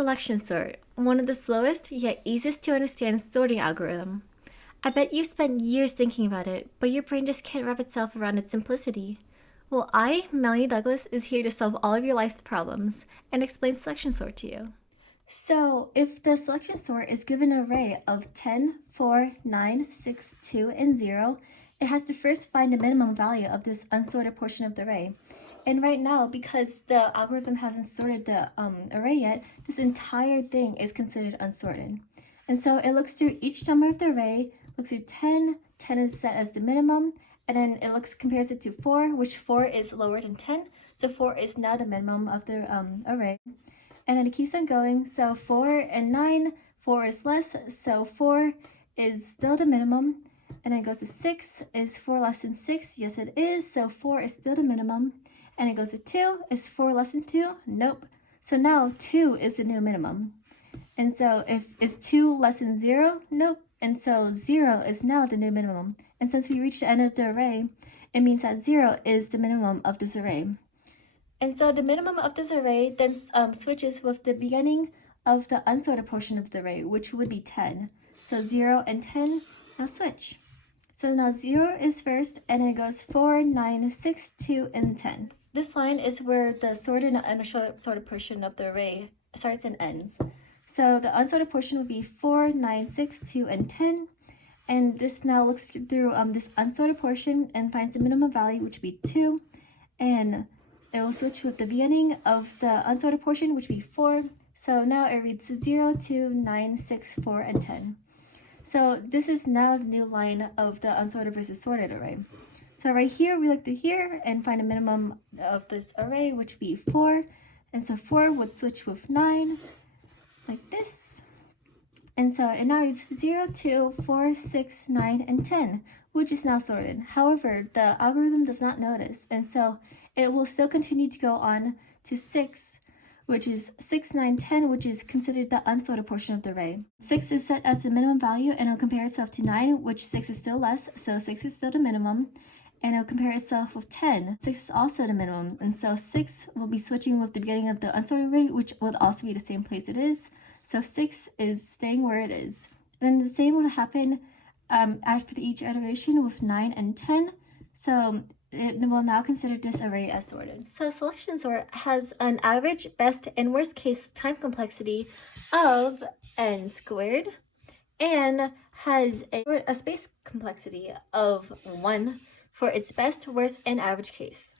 selection sort, one of the slowest yet easiest to understand sorting algorithm. I bet you've spent years thinking about it, but your brain just can't wrap itself around its simplicity. Well, I, Melanie Douglas, is here to solve all of your life's problems and explain selection sort to you. So, if the selection sort is given an array of 10, 4, 9, 6, 2, and 0, it has to first find the minimum value of this unsorted portion of the array. And right now, because the algorithm hasn't sorted the array yet, this entire thing is considered unsorted. And so it looks through each number of the array, looks through 10, 10 is set as the minimum, and then it compares it to 4, which 4 is lower than 10, so 4 is now the minimum of the array. And then it keeps on going, so 4 and 9, 4 is less, so 4 is still the minimum. And then it goes to 6, is 4 less than 6? Yes it is, so 4 is still the minimum. And it goes to 2, is 4 less than 2? Nope. So now 2 is the new minimum. And so is 2 less than 0? Nope. And so 0 is now the new minimum. And since we reached the end of the array, it means that 0 is the minimum of this array. And so the minimum of this array then switches with the beginning of the unsorted portion of the array, which would be 10. So 0 and 10 now switch. So now 0 is first, and it goes 4, 9, 6, 2, and 10. This line is where the sorted and unsorted portion of the array starts and ends. So the unsorted portion would be 4, 9, 6, 2, and 10. And this now looks through this unsorted portion and finds the minimum value, which would be 2. And it will switch with the beginning of the unsorted portion, which would be 4. So now it reads 0, 2, 9, 6, 4, and 10. So this is now the new line of the unsorted versus sorted array. So right here, we look through here and find a minimum of this array, which would be 4. And so 4 would switch with 9, like this. And so it now reads 0, 2, 4, 6, 9, and 10, which is now sorted. However, the algorithm does not know this, and so it will still continue to go on to 6, which is 6, 9, 10, which is considered the unsorted portion of the array. 6 is set as the minimum value, and it'll compare itself to 9, which 6 is still less, so 6 is still the minimum. And it'll compare itself with 10. 6 is also the minimum, and so 6 will be switching with the beginning of the unsorted array, which would also be the same place it is. So 6 is staying where it is. And then the same would happen after each iteration with 9 and 10. So it will now consider this array as sorted. So selection sort has an average, best, and worst case time complexity of n squared and has a space complexity of 1 for its best, worst, and average case.